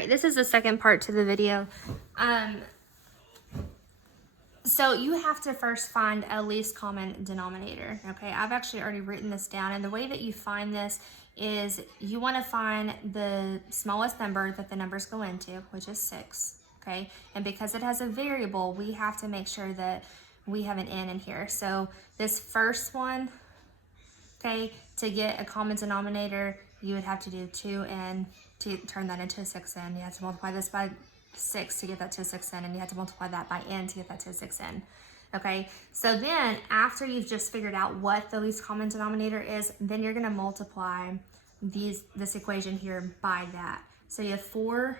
right, this is the second part to the video. So you have to first find a least common denominator, okay? I've actually already written this down, and the way that you find this is you want to find the smallest number that the numbers go into, which is 6, okay? And because it has a variable, we have to make sure that we have an n in here. So this first one, okay, to get a common denominator, you would have to do 2n to turn that into a 6n. You have to multiply this by 6 to get that to a 6n, and you have to multiply that by n to get that to a 6n. Okay, so then after you've just figured out what the least common denominator is, then you're going to multiply this equation here by that. So you have 4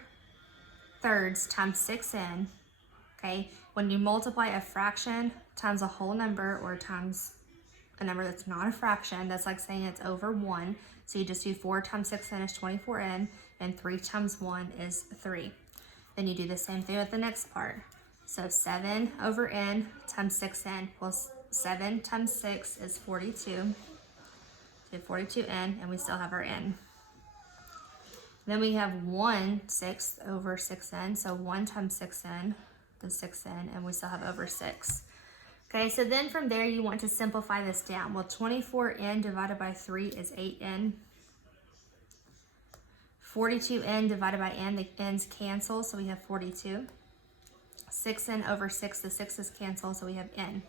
thirds times 6n. Okay, when you multiply a fraction times a whole number or times a number that's not a fraction, that's like saying it's over 1. So you just do 4 times 6n is 24n, and 3 times 1 is 3. Then you do the same thing with the next part. So 7 over n times 6n. Well, 7 times 6 is 42. So 42n, and we still have our n. Then we have 1/6 over 6n. So 1 times 6n is 6n, and we still have over 6. Okay, so then from there you want to simplify this down. Well, 24n divided by 3 is 8n. 42n divided by n, the n's cancel, so we have 42. 6n over 6, the 6's cancel, so we have n.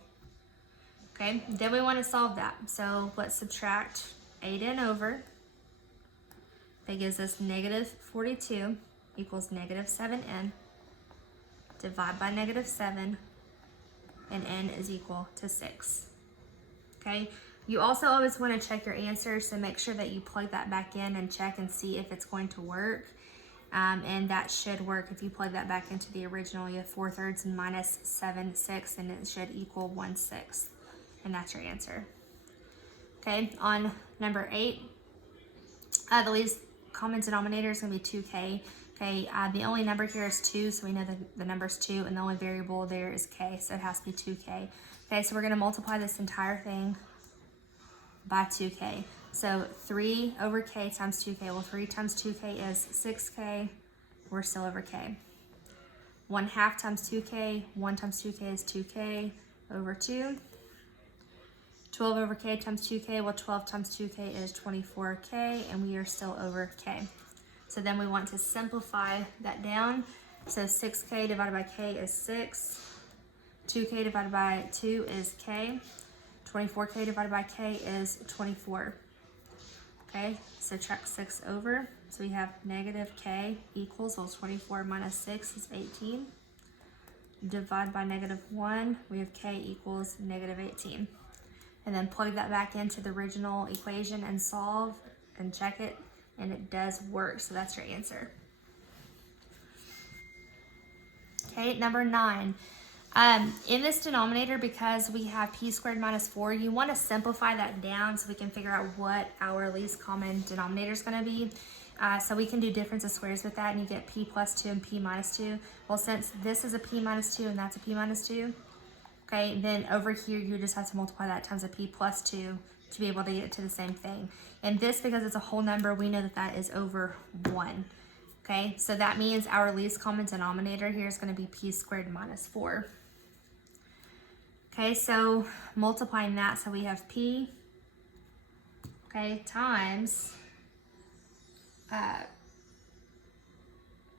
Okay, then we want to solve that. So let's subtract 8n over. That gives us negative 42 equals negative 7n. Divide by negative 7, and n is equal to 6. Okay, you also always want to check your answers, so make sure that you plug that back in and check and see if it's going to work. And that should work. If you plug that back into the original, you have 4 thirds and minus 7/6, and it should equal 1/6. And that's your answer. Okay, on number 8, the least common denominator is going to be 2k. Okay, the only number here is 2, so we know the number's 2, and the only variable there is k, so it has to be 2k. Okay, so we're going to multiply this entire thing by 2k. So 3 over k times 2k. Well, 3 times 2k is 6k. We're still over k. 1/2 times 2k. 1 times 2k is 2k over 2. 12 over k times 2k. Well, 12 times 2k is 24k, and we are still over k. So then we want to simplify that down. So 6k divided by k is 6. 2k divided by 2 is k. 24k divided by k is 24. Okay, subtract 6 over. So we have negative k equals, well, 24 minus 6 is 18. Divide by negative 1, we have k equals negative 18. And then plug that back into the original equation and solve and check it, and it does work, so that's your answer. Okay, number 9. In this denominator, because we have p squared minus 4, you want to simplify that down so we can figure out what our least common denominator is going to be. So we can do difference of squares with that, and you get p plus 2 and p minus 2. Well, since this is a p minus 2 and that's a p minus 2, okay, then over here you just have to multiply that times a p plus 2 to be able to get to the same thing. And this, because it's a whole number, we know that that is over 1. Okay, so that means our least common denominator here is going to be p squared minus 4. Okay, so multiplying that, so we have p, okay, times,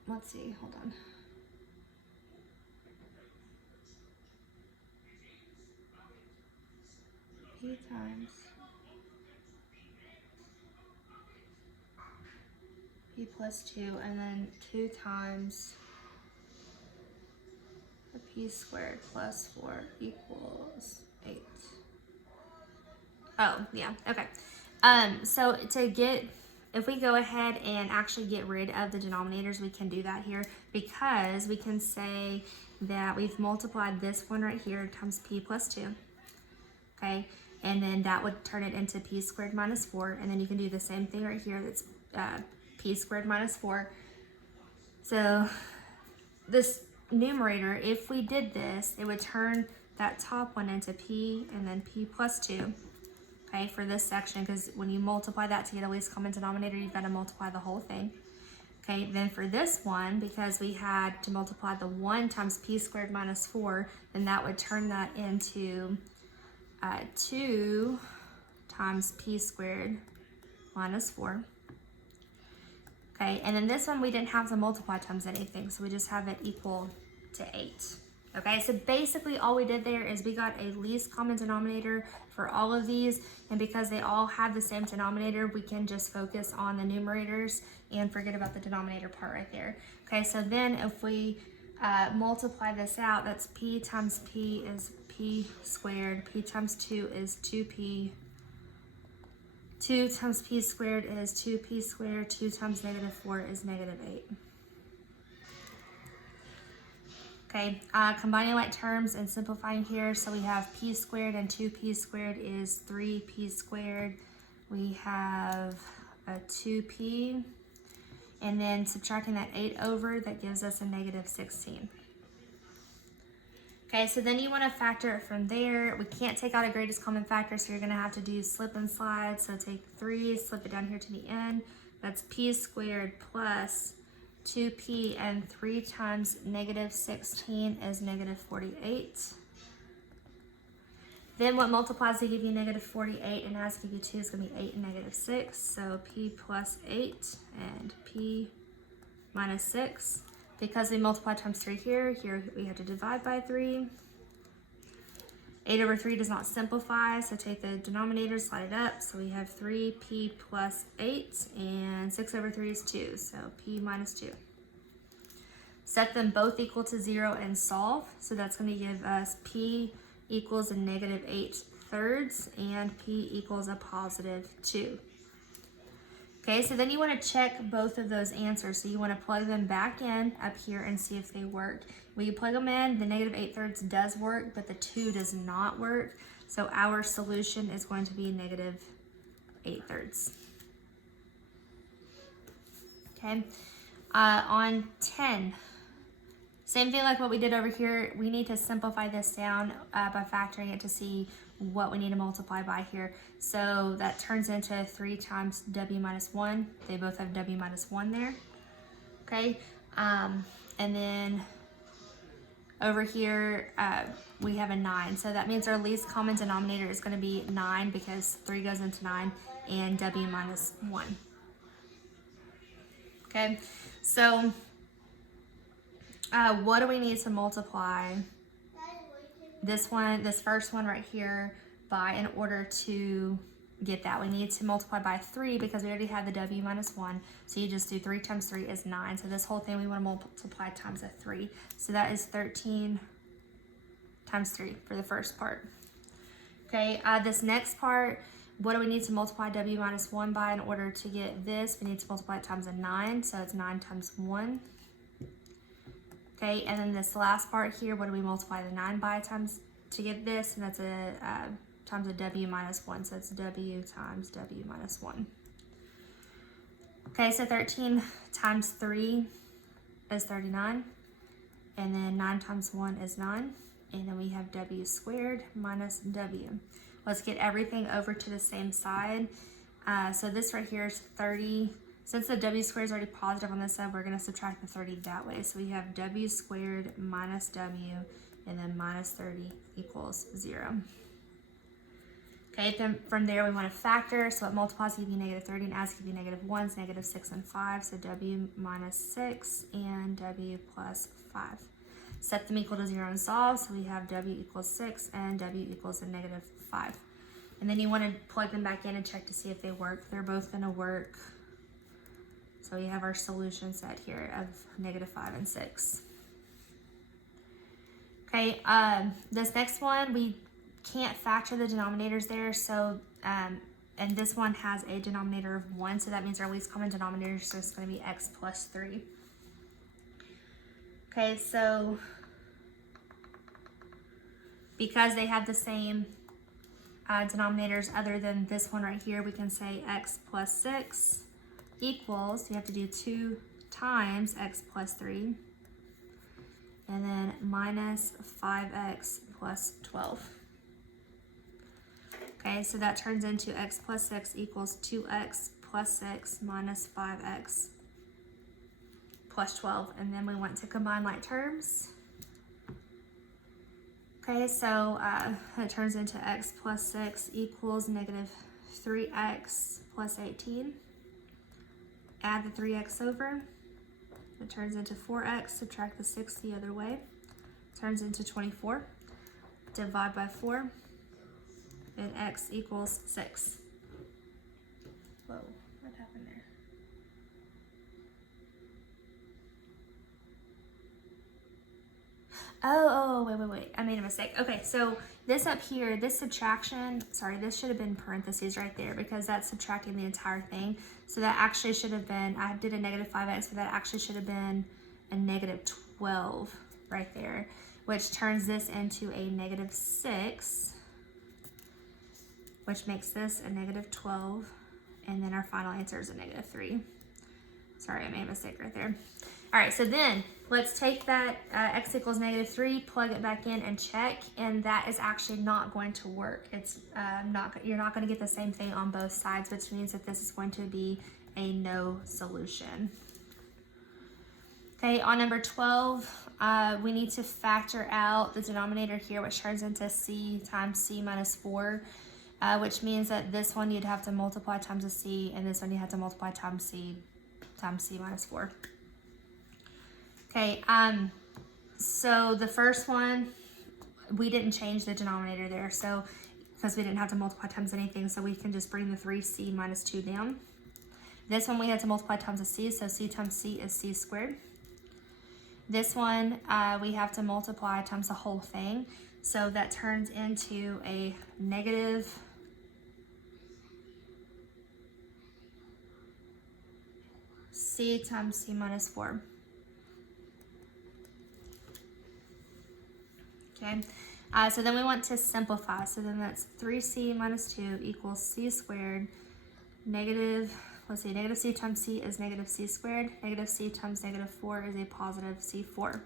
let's see, hold on. P times p plus 2, and then 2 times the p squared plus 4 equals 8. Oh, yeah, okay. So if we go ahead and actually get rid of the denominators, we can do that here, because we can say that we've multiplied this one right here times p plus 2, okay? And then that would turn it into p squared minus 4, and then you can do the same thing right here, that's p squared minus 4. So this numerator, if we did this, it would turn that top one into p and then p plus 2, okay, for this section, because when you multiply that to get a least common denominator, you've got to multiply the whole thing. Okay, then for this one, because we had to multiply the 1 times p squared minus 4, then that would turn that into 2 times p squared minus 4. Okay, and then this one we didn't have to multiply times anything, so we just have it equal to 8. Okay, so basically all we did there is we got a least common denominator for all of these, and because they all have the same denominator, we can just focus on the numerators and forget about the denominator part right there. Okay, so then if we multiply this out, that's p times p is p squared, p times 2 is 2p, 2 times p squared is 2p squared, 2 times negative 4 is negative 8. Okay, combining like terms and simplifying here, so we have p squared and 2p squared is 3p squared. We have a 2p, and then subtracting that 8 over, that gives us a negative 16. Okay, so then you want to factor it from there. We can't take out a greatest common factor, so you're going to have to do slip and slide. So take 3, slip it down here to the end. That's p squared plus 2p, and 3 times negative 16 is negative 48. Then what multiplies to give you negative 48 and adds to give you 2 is going to be 8 and negative 6. So p plus 8 and p minus 6. Because we multiply times 3 here we have to divide by 3. 8 over 3 does not simplify, so take the denominator, slide it up. So we have 3p plus 8, and 6 over 3 is 2, so p minus 2. Set them both equal to 0 and solve. So that's going to give us p equals a negative 8 thirds, and p equals a positive 2. Okay, so then you want to check both of those answers. So you want to plug them back in up here and see if they work. When you plug them in, the negative 8 thirds does work, but the 2 does not work. So our solution is going to be negative 8 thirds. Okay, on 10, same thing like what we did over here. We need to simplify this down by factoring it to see what we need to multiply by here. So that turns into 3 times w minus 1. They both have w minus 1 there. Okay, and then over here we have a 9. So that means our least common denominator is going to be 9 because 3 goes into 9, and w minus 1. Okay, so what do we need to multiply this first one right here by in order to get that? We need to multiply by 3 because we already have the w minus 1. So you just do 3 times 3 is 9. So this whole thing we want to multiply times a 3. So that is 13 times 3 for the first part. Okay, this next part, what do we need to multiply w minus 1 by in order to get this? We need to multiply it times a 9. So it's 9 times 1. Okay, and then this last part here, what do we multiply the 9 by times to get this? And that's a times a w minus 1, so it's w times w minus 1. Okay, so 13 times 3 is 39, and then 9 times 1 is 9, and then we have w squared minus w. Let's get everything over to the same side. So this right here is 30. Since the w squared is already positive on this side, we're going to subtract the 30 that way. So we have w squared minus w, and then minus 30 equals 0. Okay, then from there we want to factor. So it multiplies to give you negative 30 and adds to give you negative 1, is negative 6 and 5. So w minus 6 and w plus 5. Set them equal to 0 and solve. So we have w equals 6 and w equals a negative 5. And then you want to plug them back in and check to see if they work. They're both going to work. So we have our solution set here of negative 5 and 6. Okay, this next one, we can't factor the denominators there. So, and this one has a denominator of 1. So that means our least common denominator is just going to be x plus 3. Okay, so because they have the same denominators other than this one right here, we can say x plus 6 equals, you have to do 2 times x plus 3, and then minus 5x plus 12. Okay, so that turns into x plus 6 equals 2x plus 6 minus 5x plus 12. And then we want to combine like terms. Okay, so it turns into x plus 6 equals negative 3x plus 18. Add the 3x over. It turns into 4x. Subtract the 6 the other way. Turns into 24. Divide by 4. And x equals 6. Whoa, what happened there? Oh, wait. I made a mistake. Okay, so this up here, this subtraction, sorry, this should have been parentheses right there because that's subtracting the entire thing. So that actually should have been, I did a negative 5x, but that actually should have been a negative 12 right there, which turns this into a negative 6, which makes this a negative 12, and then our final answer is a negative 3. Sorry, I made a mistake right there. All right, so then let's take that x equals negative 3, plug it back in and check, and that is actually not going to work. It's you're not going to get the same thing on both sides, which means that this is going to be a no solution. Okay, on number 12, we need to factor out the denominator here, which turns into c times c minus 4, which means that this one you'd have to multiply times a c, and this one you have to multiply times c minus 4. Okay, so the first one, we didn't change the denominator there, so because we didn't have to multiply times anything, so we can just bring the 3c minus 2 down. This one we had to multiply times a c, so c times c is c squared. This one we have to multiply times the whole thing, so that turns into a negative c times c minus 4. Okay, so then we want to simplify. So then that's 3c minus 2 equals c squared negative, let's see, negative c times c is negative c squared. Negative c times negative 4 is a positive c4.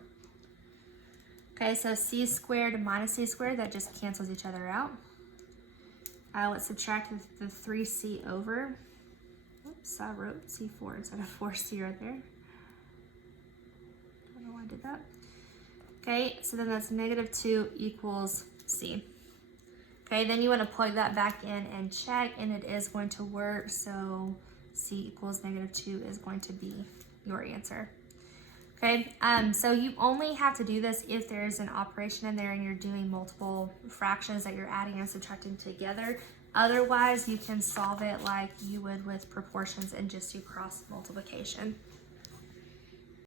Okay, so c squared minus c squared, that just cancels each other out. Let's subtract the 3c over. Oops, I wrote c4 instead of 4c right there. I don't know why I did that. Okay, so then that's negative 2 equals c. Okay, then you want to plug that back in and check, and it is going to work. So c equals negative 2 is going to be your answer. Okay, so you only have to do this if there's an operation in there and you're doing multiple fractions that you're adding and subtracting together. Otherwise, you can solve it like you would with proportions and just do cross multiplication.